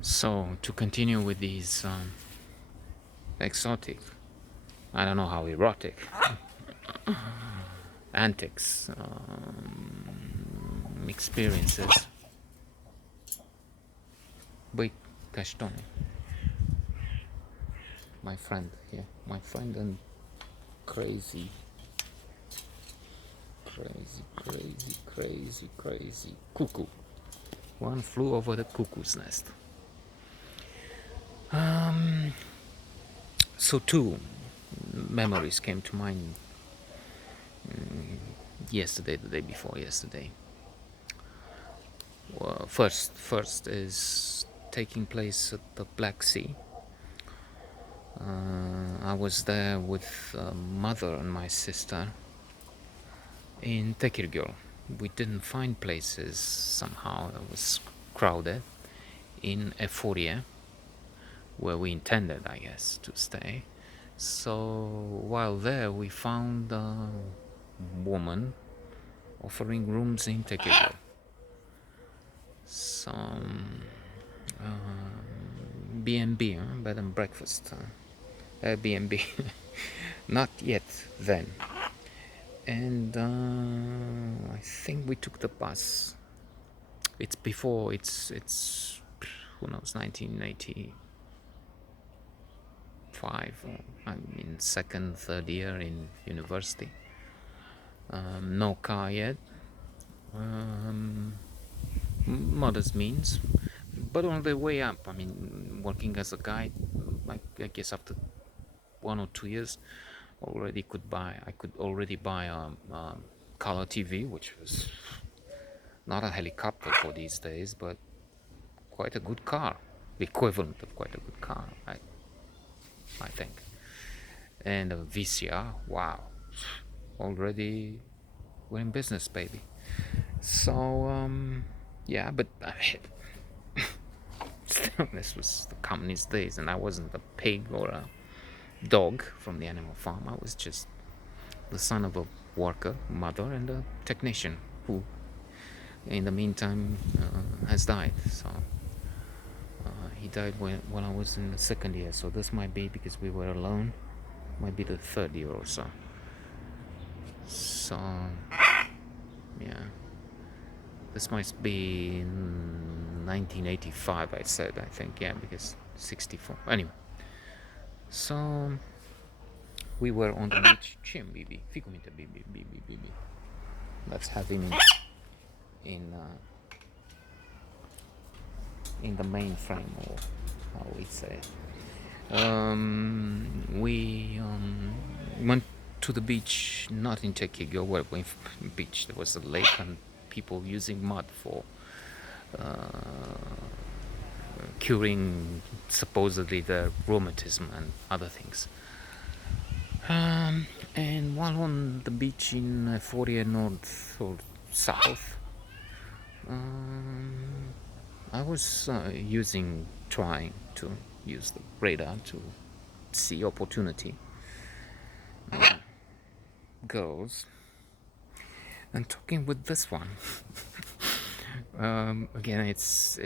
So to continue with these exotic, I don't know how erotic antics, experiences. Băi, Caștone, my friend here, my friend and crazy, crazy cuckoo. One flew over the cuckoo's nest. So two memories came to mind yesterday, the day before yesterday. Well, first is taking place at the Black Sea. I was there with mother and my sister in Techirgiol. We didn't find places somehow. It was crowded in Euphoria, where we intended, I guess, to stay. So while there, we found a woman offering rooms in Techirgiol. Some B&B, bed and breakfast, Airbnb. Not yet then. And I think we took the bus. It's before, it's who knows, 1985. I'm in second, third year in university. No car yet. Modest means, but on the way up, I mean, working as a guide, I guess after 1 or 2 years, I could already buy a color TV, which was not a helicopter for these days, but quite a good car, the equivalent of quite a good car, I think. And a VCR, wow, already we're in business, baby. So yeah, but still, this was the communist days, and I wasn't a pig or a dog from the animal farm. I was just the son of a worker, mother, and a technician who, in the meantime, has died. So he died when I was in the second year. So this might be, because we were alone, might be the third year or so. So yeah, this must be in 1985. I said, I think, yeah, because 64. Anyway, so we were on the beach. Chem, bibi, fico minte, bibi, bibi, bibi. Let's have him in the main frame, or how we say it. We went to the beach, not in Techirgiol, where we beach. There was a lake and people using mud for curing supposedly their rheumatism and other things. And while on the beach in Euphoria North or South, I was trying to use the radar to see opportunity, girls, and talking with this one. Again, it's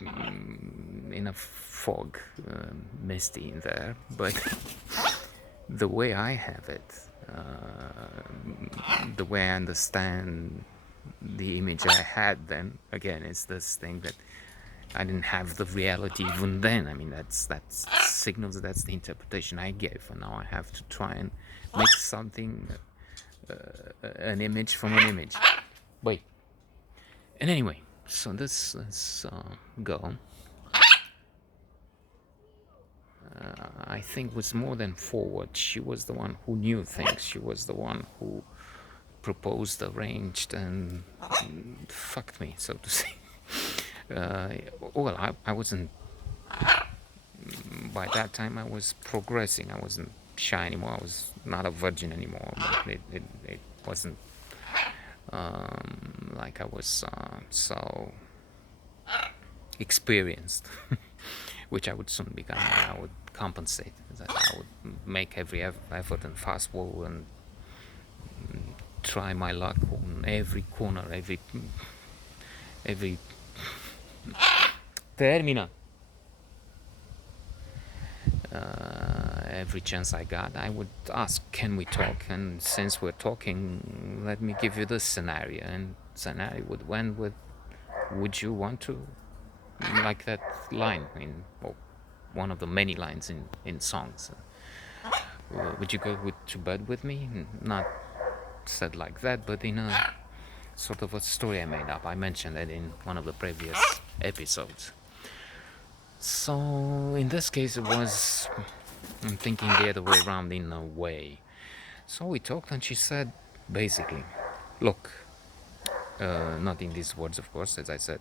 in a fog, misty in there, but the way I have it, the way I understand the image I had then, again, it's this thing that I didn't have the reality even then. I mean, that's signals, that's the interpretation I gave, and now I have to try and make something, an image from an image. Wait. And anyway, so this girl, I think, was more than forward. She was the one who knew things. She was the one who proposed, arranged, and fucked me, so to say. Well, I wasn't. By that time, I was progressing. I wasn't shy anymore. I was not a virgin anymore. But it wasn't like I was so experienced, which I would soon become. I would compensate. I would make every effort and fast forward and try my luck on every corner, every. Termina. Every chance I got, I would ask, can we talk? And since we're talking, let me give you this scenario. And scenario would end with, would you want to? Like that line in, well, one of the many lines in songs. Would you go to bed with me? Not said like that, but in a sort of a story I made up. I mentioned it in one of the previous episodes. So in this case, it was, I'm thinking the other way around in a way. So we talked, and she said, basically, look, not in these words, of course, as I said,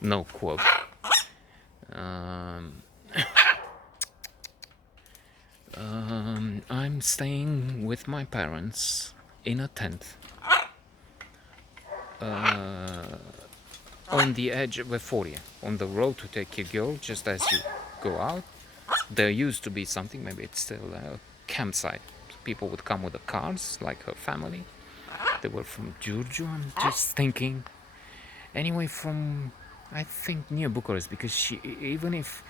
no quote. Um, I'm staying with my parents in a tent on the edge of Euphoria, on the road to Techirgiol, just as you go out. There used to be something, maybe it's still a campsite. People would come with the cars, like her family. They were from Giurgiu, I'm just thinking. Anyway, from, I think, near Bucharest, because she, even if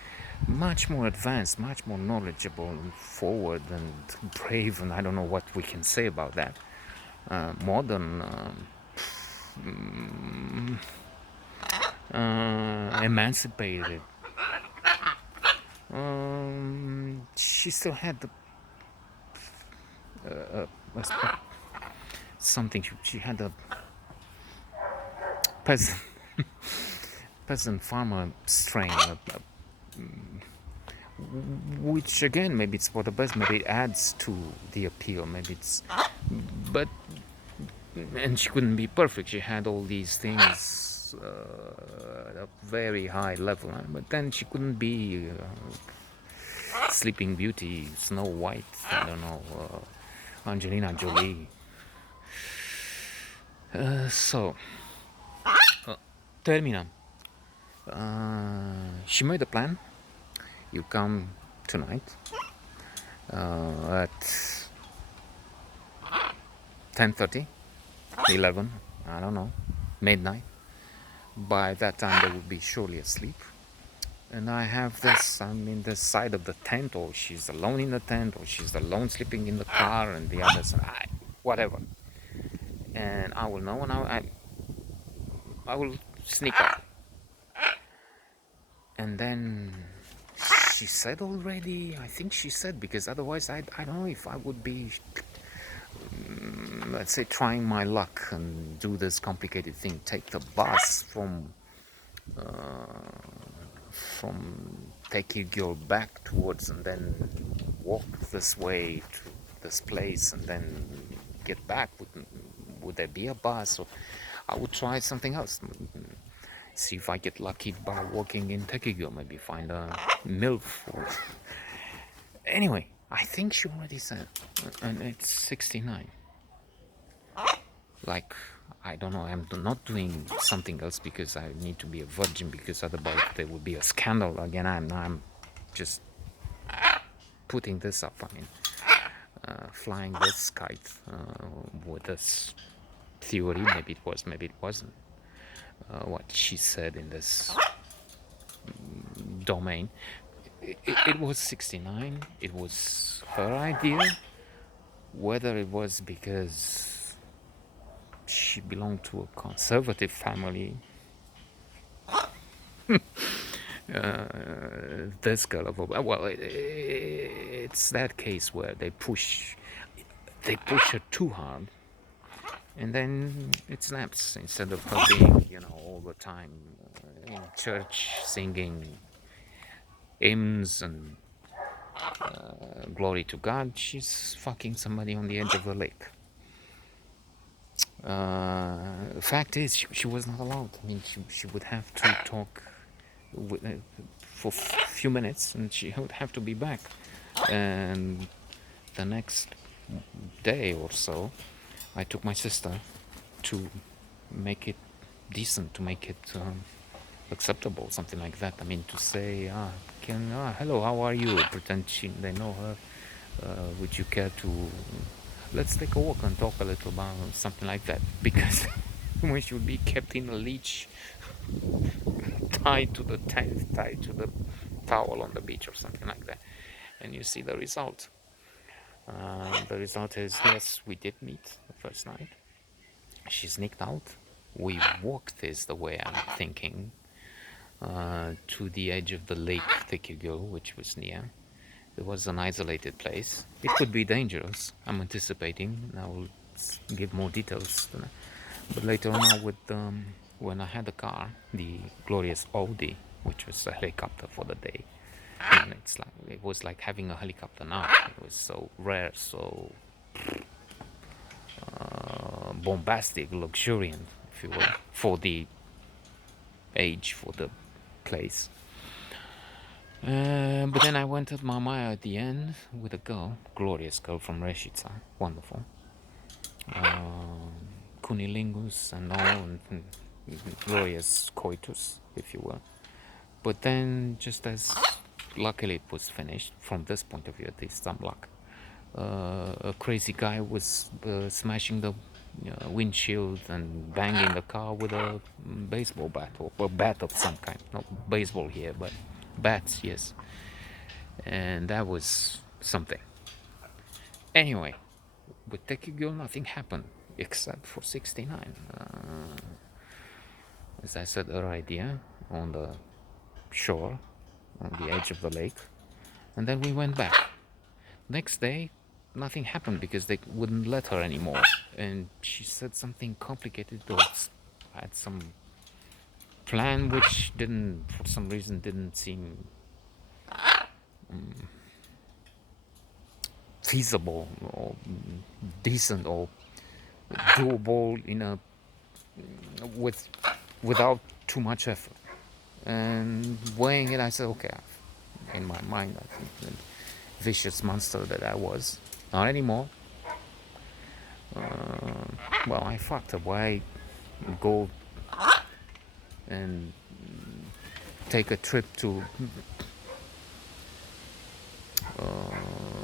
much more advanced, much more knowledgeable and forward and brave, and I don't know what we can say about that, modern, emancipated, she still had the something. She had a peasant peasant farmer strain, which again, maybe it's for the best. Maybe it adds to the appeal. Maybe it's, but, and she couldn't be perfect. She had all these things at a very high level, but then she couldn't be Sleeping Beauty, Snow White, I don't know, Angelina Jolie. So, termina. She made a plan. You come tonight at 10:30, 11, I don't know, midnight. By that time they will be surely asleep. And I have this, I'm in the side of the tent, or she's alone in the tent, or she's alone sleeping in the car, and the others, whatever. And I will know, and I will sneak up. And then she said already, I think she said, because otherwise I don't know if I would be, let's say, trying my luck and do this complicated thing, take the bus from Techirgiol back towards, and then walk this way to this place, and then get back. Would there be a bus? Or I would try something else. See if I get lucky by walking in Techirgiol. Maybe find a MILF. Or anyway, I think she already said, and it's 69. Like, I don't know, I'm not doing something else because I need to be a virgin, because otherwise there would be a scandal again. I'm just putting this up. I mean, flying this kite with this theory. Maybe it was, maybe it wasn't. What she said in this domain. It was 69. It was her idea. Whether it was because she belonged to a conservative family, this girl of, well, it's that case where they push her too hard, and then it snaps. Instead of her being, all the time in church singing hymns and glory to God, she's fucking somebody on the edge of the lake. Fact is, she was not allowed. I mean, she would have to talk for a few minutes, and she would have to be back. And the next day or so, I took my sister to make it decent, to make it acceptable, something like that. I mean, to say, hello, how are you? Pretend they know her. Would you care to, let's take a walk and talk a little about something like that? Because when she would be kept in a leash tied to the tent, tied to the towel on the beach or something like that. And you see the result. The result is, yes, we did meet the first night. She sneaked out. We walked, is the way I'm thinking, to the edge of the lake Techirgiol, which was near. It was an isolated place. It could be dangerous, I'm anticipating. I will give more details. But later on, when I had the car, the glorious Audi, which was a helicopter for the day, and it was like having a helicopter now. It was so rare, so bombastic, luxuriant, if you will, for the age, for the place. But then I went to Mamaya at the end with a girl, glorious girl from Reshica, wonderful. Cunilingus and all, and glorious coitus, if you will. But then, just as luckily it was finished, from this point of view, at least some luck, a crazy guy was smashing the windshield and banging the car with a baseball bat, or a bat of some kind. Not baseball here, but bats, yes. And that was something. Anyway, with Techirgiol, nothing happened except for 69. As I said, her idea on the shore, on the edge of the lake, and then we went back. Next day, nothing happened because they wouldn't let her anymore, and she said something complicated, or had some plan which didn't, for some reason, didn't seem feasible or decent or doable in a without too much effort. And weighing it, I said, okay, in my mind, I think the vicious monster that I was, not anymore. Well, I fucked up. Why go and take a trip to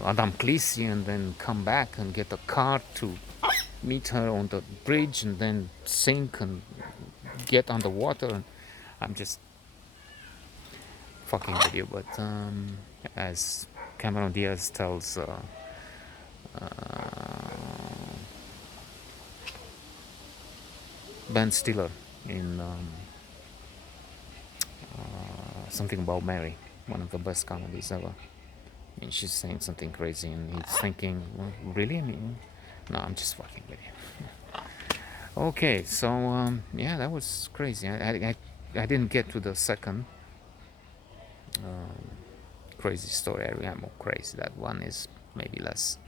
Adam Klisi and then come back and get a car to meet her on the bridge and then sink and get underwater? And I'm just fucking with you. But as Cameron Diaz tells Ben Stiller in Something About Mary, one of the best comedies ever. And she's saying something crazy, and he's thinking, well, really? I mean, no, I'm just fucking with you. Okay, so yeah, that was crazy. I didn't get to the second crazy story. I remember more crazy. That one is maybe less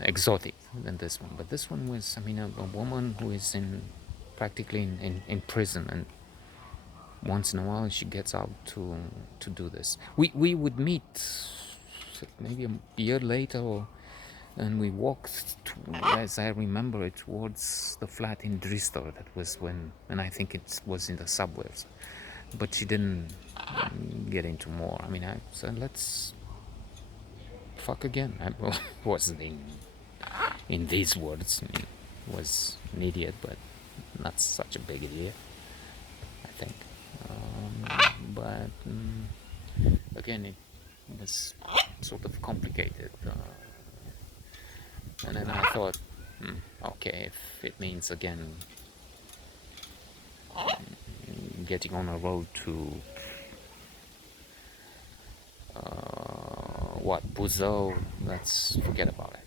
exotic than this one. But this one was, I mean, a woman who is practically in prison, and once in a while she gets out to do this. We would meet maybe a year later, and we walked, as I remember it, towards the flat in Dristor. That was when, and I think it was in the suburbs. But she didn't get into more. I mean, I said, let's fuck again. I wasn't in these words. I mean, was an idiot, but not such a big idiot, I think. But again, it was sort of complicated. And then I thought, okay, if it means again getting on a road to Buzău, let's forget about it.